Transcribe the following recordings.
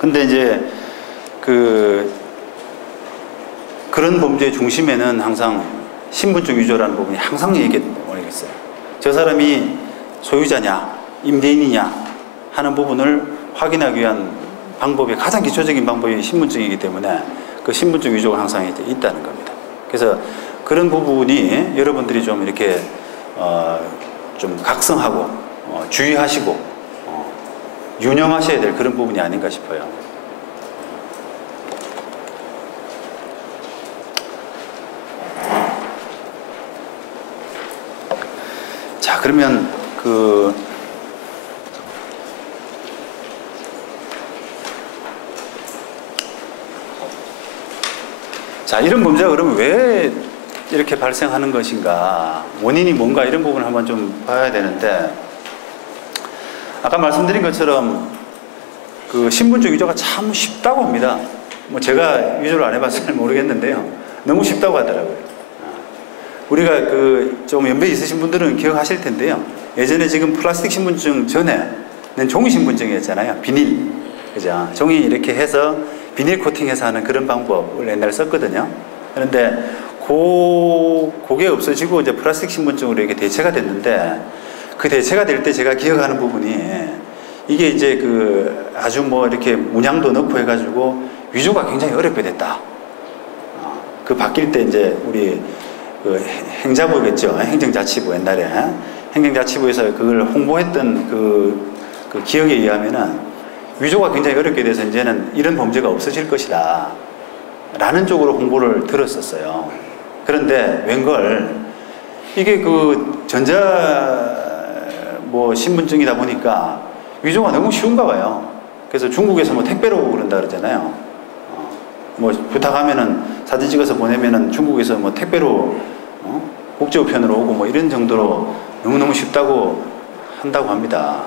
근데 이제 그런 범죄의 중심에는 항상 신분증 위조라는 부분이 항상 얘기했어요. 저 사람이 소유자냐, 임대인이냐 하는 부분을 확인하기 위한 방법의 가장 기초적인 방법이 신분증이기 때문에 그 신분증 위조가 항상 이제 있다는 겁니다. 그래서 그런 부분이 여러분들이 좀 이렇게 좀 각성하고 주의하시고 유념하셔야 될 그런 부분이 아닌가 싶어요. 자, 그러면 자, 이런 범죄가 그러면 왜 이렇게 발생하는 것인가, 원인이 뭔가, 이런 부분을 한번 좀 봐야 되는데, 아까 말씀드린 것처럼 그 신분증 위조가 참 쉽다고 합니다. 뭐 제가 위조를 안 해봐서 잘 모르겠는데요, 너무 쉽다고 하더라고요. 우리가 좀 연배 있으신 분들은 기억하실 텐데요, 예전에 지금 플라스틱 신분증 전에는 종이 신분증이었잖아요. 비닐, 그죠? 종이 이렇게 해서 비닐 코팅해서 하는 그런 방법을 옛날에 썼거든요. 그런데 그게 없어지고 이제 플라스틱 신분증으로 이렇게 대체가 됐는데, 그 대체가 될 때 제가 기억하는 부분이, 이게 이제 아주 뭐 이렇게 문양도 넣고 해가지고 위조가 굉장히 어렵게 됐다. 그 바뀔 때 이제 우리 행자부겠죠. 행정자치부, 옛날에 행정자치부에서 그걸 홍보했던 그 기억에 의하면은 위조가 굉장히 어렵게 돼서 이제는 이런 범죄가 없어질 것이다 라는 쪽으로 홍보를 들었었어요. 그런데 웬걸 이게 신분증이다 보니까 위조가 너무 쉬운가 봐요. 그래서 중국에서 뭐 택배로 오고 그런다 그러잖아요. 뭐 부탁하면은 사진 찍어서 보내면은 중국에서 뭐 택배로 국제우편으로 오고 뭐 이런 정도로 너무너무 쉽다고 한다고 합니다.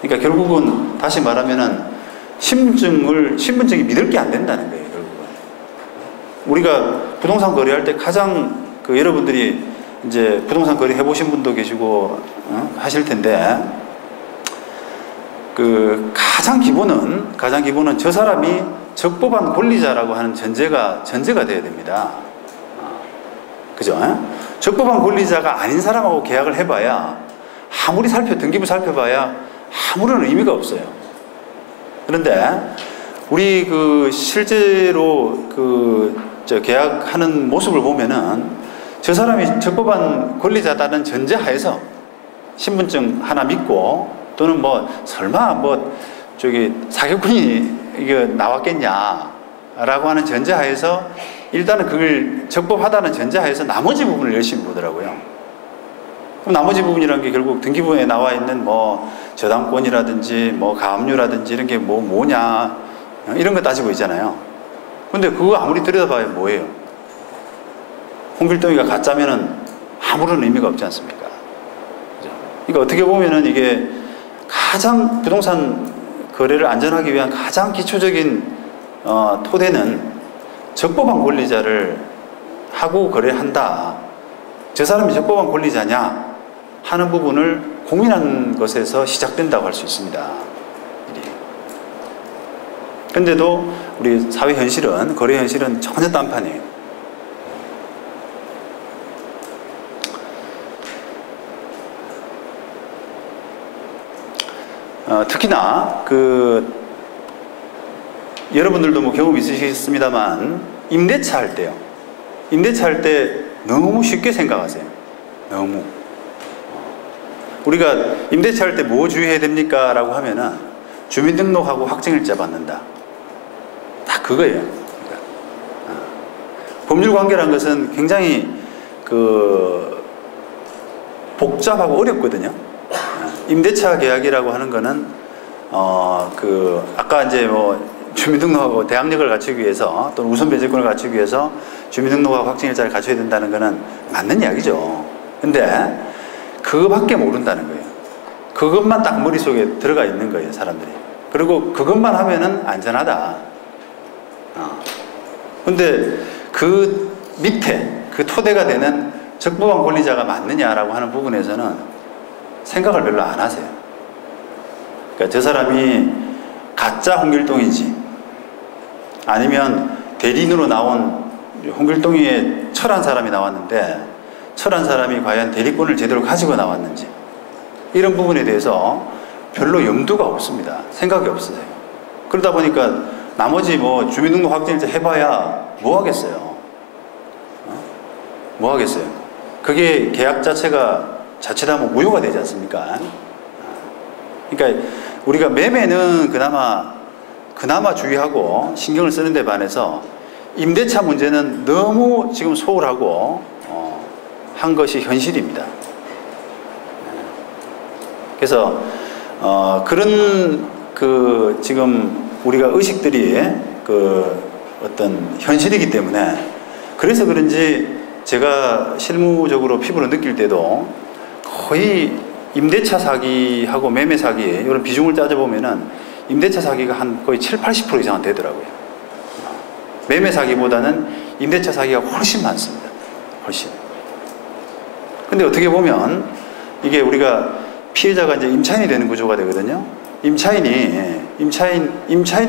그러니까 결국은 다시 말하면은 신분증이 믿을 게 안 된다는 거예요. 결국은 우리가 부동산 거래할 때 가장 여러분들이 이제 부동산 거래 해보신 분도 계시고 하실 텐데, 가장 기본은 저 사람이 적법한 권리자라고 하는 전제가 돼야 됩니다. 그죠? 적법한 권리자가 아닌 사람하고 계약을 해봐야, 아무리 등기부 살펴봐야 아무런 의미가 없어요. 그런데 우리 실제로 계약하는 모습을 보면은 저 사람이 적법한 권리자다는 전제하에서 신분증 하나 믿고, 또는 뭐 설마 사기꾼이 이게 나왔겠냐라고 하는 전제하에서 일단은 그걸 적법하다는 전제하에서 나머지 부분을 열심히 보더라고요. 그럼 나머지 부분이라는 게 결국 등기부에 나와 있는 뭐 저당권이라든지 뭐 가압류라든지 이런 게 뭐냐 이런 거 따지고 있잖아요. 근데 그거 아무리 들여다봐야 뭐예요? 홍길동이가 가짜면은 아무런 의미가 없지 않습니까? 그죠? 그러니까 어떻게 보면은 이게 가장 부동산 거래를 안전하기 위한 가장 기초적인 토대는 적법한 권리자를 하고 거래한다. 저 사람이 적법한 권리자냐 하는 부분을 고민한 것에서 시작된다고 할 수 있습니다. 그런데도 우리 사회 현실은, 거래 현실은 전혀 딴판이에요. 특히나 여러분들도 뭐 경험 있으시겠습니다만, 임대차 할 때요. 임대차 할 때 너무 쉽게 생각하세요. 너무. 우리가 임대차 할 때 뭐 주의해야 됩니까? 라고 하면은 주민등록하고 확정일자 받는다. 딱 그거예요. 그러니까. 법률관계라는 것은 굉장히 복잡하고 어렵거든요. 임대차 계약이라고 하는 거는 아까 이제 뭐 주민등록하고 대항력을 갖추기 위해서, 또는 우선 배제권을 갖추기 위해서 주민등록하고 확정일자를 갖춰야 된다는 거는 맞는 이야기죠. 근데 그거밖에 모른다는 거예요. 그것만 딱 머릿속에 들어가 있는 거예요, 사람들이. 그리고 그것만 하면은 안전하다. 근데 그 밑에 토대가 되는 적법한 권리자가 맞느냐라고 하는 부분에서는 생각을 별로 안 하세요. 그러니까 저 사람이 가짜 홍길동인지 아니면 대리인으로 나온 홍길동이의 철한 사람이 나왔는데 철한 사람이 과연 대리권을 제대로 가지고 나왔는지 이런 부분에 대해서 별로 염두가 없습니다. 생각이 없으세요. 그러다 보니까 나머지 뭐 주민등록 확정일자 해봐야 뭐 하겠어요? 뭐 하겠어요? 그게 계약 자체가 자칫 하면 무효가 되지 않습니까? 그러니까 우리가 매매는 그나마 주의하고 신경을 쓰는 데 반해서 임대차 문제는 너무 지금 소홀하고 한 것이 현실입니다. 그래서 그런 지금 우리가 의식들이 어떤 현실이기 때문에 그래서 그런지 제가 실무적으로 피부로 느낄 때도 거의 임대차 사기하고 매매 사기 이런 비중을 따져보면은 임대차 사기가 한 거의 70~80% 이상은 되더라고요. 매매 사기보다는 임대차 사기가 훨씬 많습니다. 훨씬. 근데 어떻게 보면 이게 우리가 피해자가 이제 임차인이 되는 구조가 되거든요. 임차인이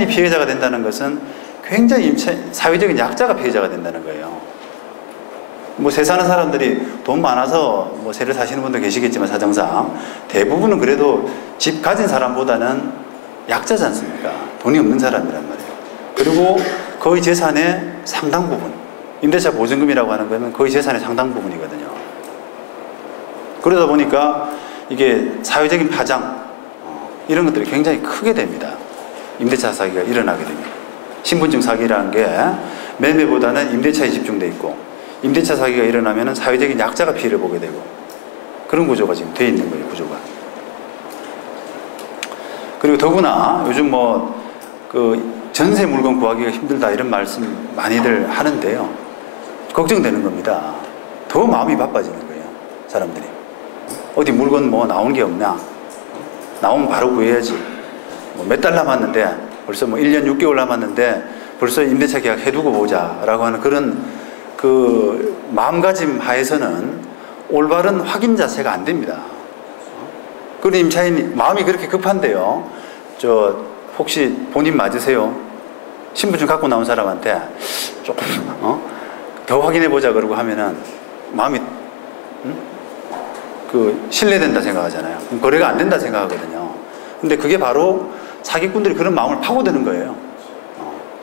피해자가 된다는 것은 굉장히 사회적인 약자가 피해자가 된다는 거예요. 뭐 세 사는 사람들이 돈 많아서 뭐 세를 사시는 분도 계시겠지만 사정상 대부분은 그래도 집 가진 사람보다는 약자지 않습니까? 돈이 없는 사람이란 말이에요. 그리고 거의 재산의 상당 부분, 임대차 보증금이라고 하는 거는 거의 재산의 상당 부분이거든요. 그러다 보니까 이게 사회적인 파장 이런 것들이 굉장히 크게 됩니다. 임대차 사기가 일어나게 됩니다. 신분증 사기라는 게 매매보다는 임대차에 집중돼 있고 임대차 사기가 일어나면 사회적인 약자가 피해를 보게 되고 그런 구조가 지금 돼 있는 거예요. 구조가. 그리고 더구나 요즘 전세 물건 구하기가 힘들다 이런 말씀 많이들 하는데요. 걱정되는 겁니다. 더 마음이 바빠지는 거예요. 사람들이. 어디 물건 나온 게 없냐? 나오면 바로 구해야지. 몇 달 남았는데 벌써 1년 6개월 남았는데 벌써 임대차 계약 해두고 보자 라고 하는 그런 마음가짐 하에서는 올바른 확인 자체가 안 됩니다. 그런 임차인이 마음이 그렇게 급한데요. 혹시 본인 맞으세요? 신분증 갖고 나온 사람한테 조금 더 확인해 보자 그러고 하면은 마음이 신뢰된다 생각하잖아요. 그럼 거래가 안 된다 생각하거든요. 근데 그게 바로 사기꾼들이 그런 마음을 파고드는 거예요.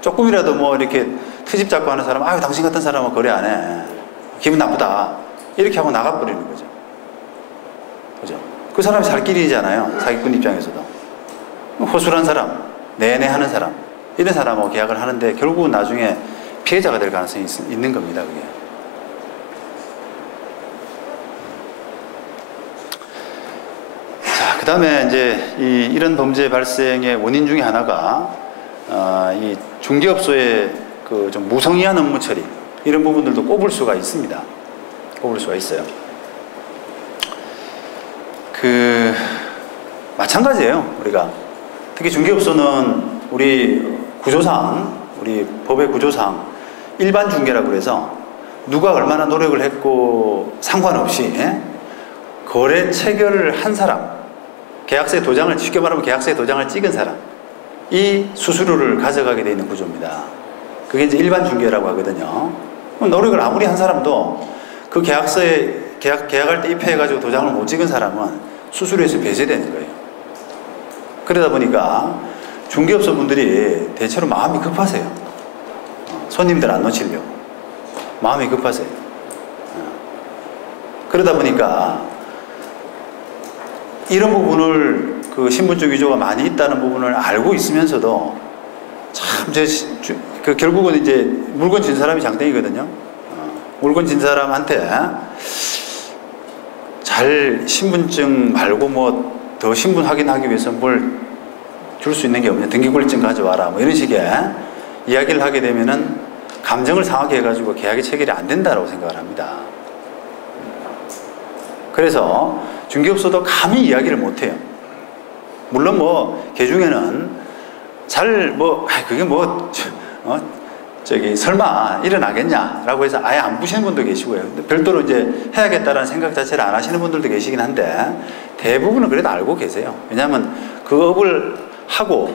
조금이라도 이렇게 트집 잡고 하는 사람, 아유 당신 같은 사람은 거래 안 해. 기분 나쁘다. 이렇게 하고 나가버리는 거죠. 그죠? 그 사람이 살 길이잖아요. 사기꾼 입장에서도. 허술한 사람, 내내 하는 사람, 이런 사람하고 계약을 하는데 결국은 나중에 피해자가 될 가능성이 있는 겁니다. 그게. 자, 그 다음에 이제 이런 범죄 발생의 원인 중에 하나가 이 중개업소의 좀 무성의한 업무 처리 이런 부분들도 꼽을 수가 있습니다. 꼽을 수가 있어요. 마찬가지예요. 우리가 특히 중개업소는 우리 법의 구조상 일반 중개라고 그래서 누가 얼마나 노력을 했고 상관없이 거래 체결을 한 사람, 계약서에 도장을 쉽게 말하면 계약서에 도장을 찍은 사람 이 수수료를 가져가게 되어 있는 구조입니다. 그게 이제 일반 중개라고 하거든요. 노력을 아무리 한 사람도 그 계약서에 계약할 때 입회해가지고 도장을 못 찍은 사람은 수수료에서 배제되는 거예요. 그러다 보니까 중개업소 분들이 대체로 마음이 급하세요. 손님들 안 놓치려고 마음이 급하세요. 그러다 보니까 이런 부분을 신분증 위조가 많이 있다는 부분을 알고 있으면서도 참 결국은 이제 물건 진 사람이 장땡이거든요. 물건 진 사람한테 잘 신분증 말고 더 신분 확인하기 위해서 뭘 줄 수 있는 게 없냐, 등기권증 가져와라 이런 식의 이야기를 하게 되면은 감정을 상하게 해가지고 계약이 체결이 안 된다라고 생각을 합니다. 그래서 중개업소도 감히 이야기를 못 해요. 물론 개 중에는 그게 설마 일어나겠냐라고 해서 아예 안 부시는 분도 계시고요. 별도로 이제 해야겠다라는 생각 자체를 안 하시는 분들도 계시긴 한데 대부분은 그래도 알고 계세요. 왜냐하면 그 업을 하고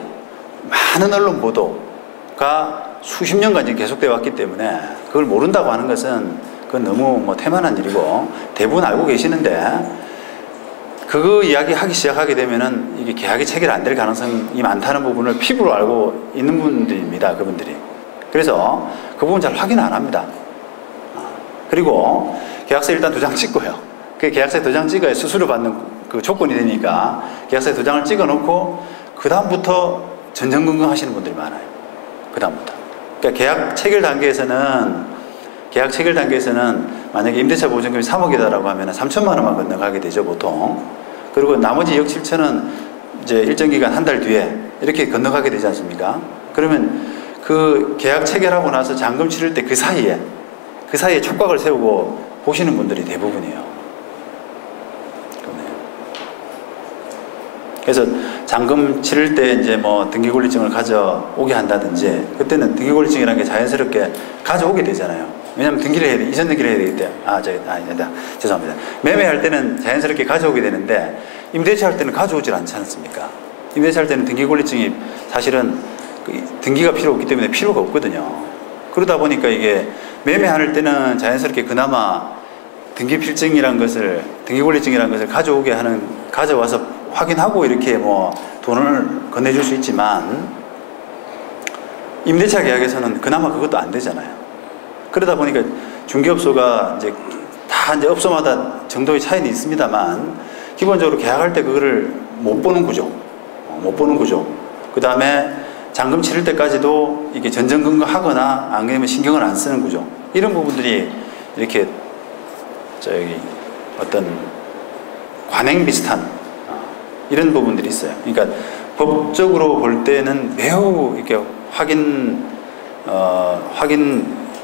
많은 언론 보도가 수십 년간 지금 계속되어 왔기 때문에 그걸 모른다고 하는 것은 그건 너무 뭐 태만한 일이고 대부분 알고 계시는데 그거 이야기 하기 시작하게 되면은 이게 계약이 체결 안 될 가능성이 많다는 부분을 피부로 알고 있는 분들입니다. 그분들이. 그래서 그 부분 잘 확인 안 합니다. 그리고 계약서 일단 2장 찍고요. 그 계약서에 2장 찍어야 수수료 받는 그 조건이 되니까 계약서에 2장을 찍어 놓고 그 다음부터 전전긍긍 하시는 분들이 많아요. 그 다음부터. 그러니까 계약 체결 단계에서는 만약에 임대차 보증금이 3억이다라고 하면 3천만 원만 건너가게 되죠, 보통. 그리고 나머지 2억 7천은 이제 일정 기간 한 달 뒤에 이렇게 건너가게 되지 않습니까? 그러면 그 계약 체결하고 나서 잔금 치를 때 그 사이에 촉각을 세우고 보시는 분들이 대부분이에요. 그래서 잔금 치를 때 이제 뭐 등기권리증을 가져오게 한다든지 그때는 등기권리증이라는 게 자연스럽게 가져오게 되잖아요. 왜냐하면 등기를 해야 돼. 이전 등기를 해야 되기 때문에. 죄송합니다. 매매할 때는 자연스럽게 가져오게 되는데 임대차 할 때는 가져오질 않지 않습니까? 임대차 할 때는 등기권리증이 사실은 등기가 필요 없기 때문에 필요가 없거든요. 그러다 보니까 이게 매매할 때는 자연스럽게 그나마 등기권리증이라는 것을 가져와서 확인하고 이렇게 뭐 돈을 건네줄 수 있지만 임대차 계약에서는 그나마 그것도 안 되잖아요. 그러다 보니까 중개업소가 이제 다 이제 업소마다 정도의 차이는 있습니다만 기본적으로 계약할 때 그거를 못 보는 구조. 그 다음에 잔금 치를 때까지도 이게 전전긍긍하거나 안 그러면 신경을 안 쓰는 구조. 이런 부분들이 이렇게 어떤 관행 비슷한 이런 부분들이 있어요. 그러니까 법적으로 볼 때는 매우 이렇게 확인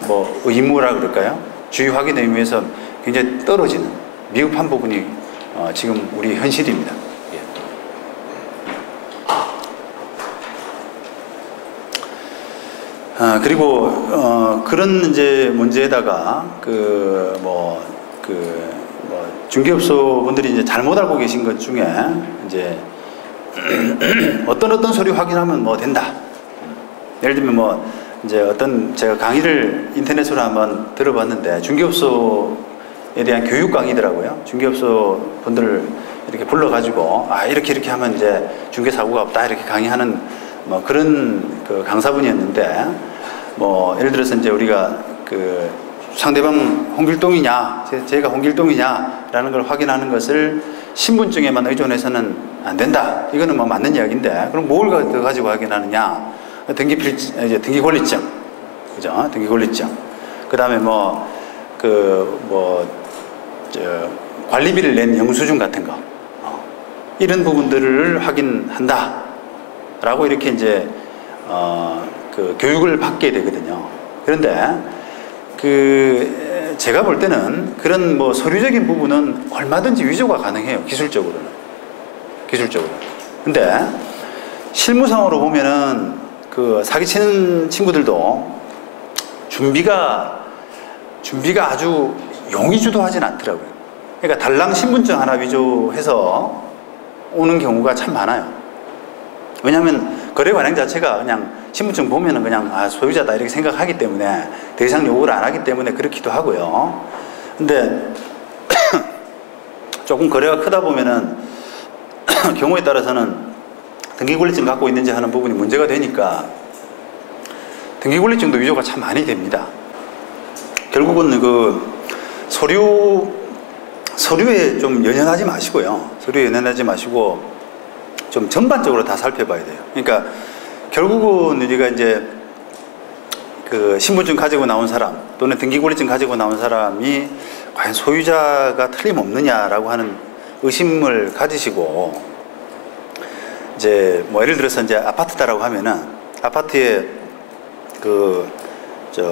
뭐 의무라 그럴까요? 주의 확인 의무에서 굉장히 떨어지는 미흡한 부분이 지금 우리 현실입니다. 예. 그리고 그런 이제 문제에다가 중개업소 분들이 이제 잘못 알고 계신 것 중에 이제 어떤 서류 확인하면 뭐 된다. 예를 들면 뭐 이제 제가 강의를 인터넷으로 한번 들어봤는데 중개업소에 대한 교육 강의더라고요. 중개업소 분들을 이렇게 불러가지고 이렇게 하면 이제 중개 사고가 없다 이렇게 강의하는 뭐 그런 그 강사분이었는데 뭐 예를 들어서 이제 우리가 그 상대방 홍길동이냐, 제가 홍길동이냐라는 걸 확인하는 것을 신분증에만 의존해서는 안 된다. 이거는 뭐 맞는 이야기인데, 그럼 뭘 더 가지고 확인하느냐? 등기권리증, 그죠? 등기권리증. 그 다음에 관리비를 낸 영수증 같은 거, 이런 부분들을 확인한다라고 이렇게 이제 그 교육을 받게 되거든요. 그런데 제가 볼 때는 그런 뭐 서류적인 부분은 얼마든지 위조가 가능해요. 기술적으로는. 근데 실무상으로 보면은 그 사기치는 친구들도 준비가 아주 용의주도하진 않더라고요. 그러니까 달랑 신분증 하나 위조해서 오는 경우가 참 많아요. 왜냐하면 거래 관행 자체가 그냥 신분증 보면은 그냥 소유자다 이렇게 생각하기 때문에 더 이상 요구를 안 하기 때문에 그렇기도 하고요. 근데 조금 거래가 크다 보면은 경우에 따라서는 등기권리증 갖고 있는지 하는 부분이 문제가 되니까 등기권리증도 위조가 참 많이 됩니다. 결국은 그 서류에 좀 연연하지 마시고요. 서류에 연연하지 마시고 좀 전반적으로 다 살펴봐야 돼요. 그러니까 결국은 우리가 이제 그 신분증 가지고 나온 사람 또는 등기권리증 가지고 나온 사람이 과연 소유자가 틀림없느냐라고 하는 의심을 가지시고 이제 뭐 예를 들어서 이제 아파트다라고 하면은 아파트에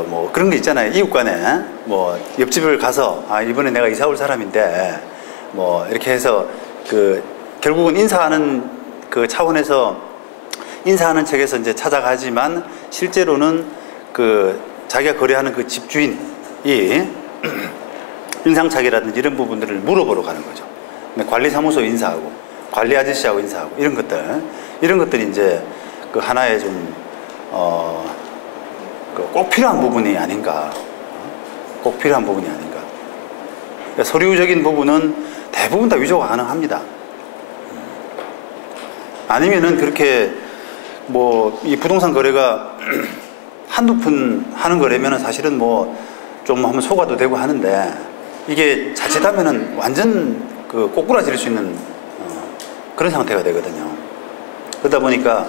뭐 그런 게 있잖아요. 이웃 간에 뭐 옆집을 가서 이번에 내가 이사 올 사람인데 뭐 이렇게 해서 결국은 인사하는 그 차원에서 인사하는 척에서 이제 찾아가지만 실제로는 자기가 거래하는 그 집주인이 인상착의라든지 이런 부분들을 물어보러 가는 거죠. 관리사무소 인사하고 관리 아저씨하고 인사하고 이런 것들이 이제 그 하나의 좀 꼭 필요한 부분이 아닌가. 꼭 필요한 부분이 아닌가. 그러니까 서류적인 부분은 대부분 다 위조가 가능합니다. 아니면은 그렇게 뭐 이 부동산 거래가 한두 푼 하는 거라면은 사실은 뭐 좀 한번 속아도 되고 하는데, 이게 자칫하면은 완전 그 꼬꾸라질 수 있는 그런 상태가 되거든요. 그러다 보니까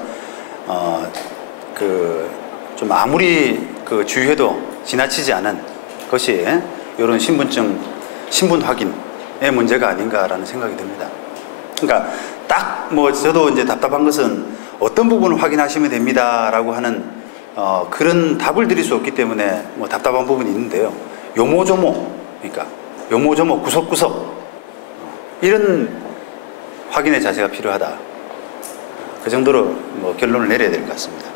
좀 아무리 그 주의해도 지나치지 않은 것이 이런 신분 확인의 문제가 아닌가라는 생각이 듭니다. 그러니까 딱 뭐 저도 이제 답답한 것은 어떤 부분을 확인하시면 됩니다라고 하는 그런 답을 드릴 수 없기 때문에 뭐 답답한 부분이 있는데요. 요모조모, 그러니까 요모조모 구석구석 이런 확인의 자세가 필요하다. 그 정도로 뭐 결론을 내려야 될 것 같습니다.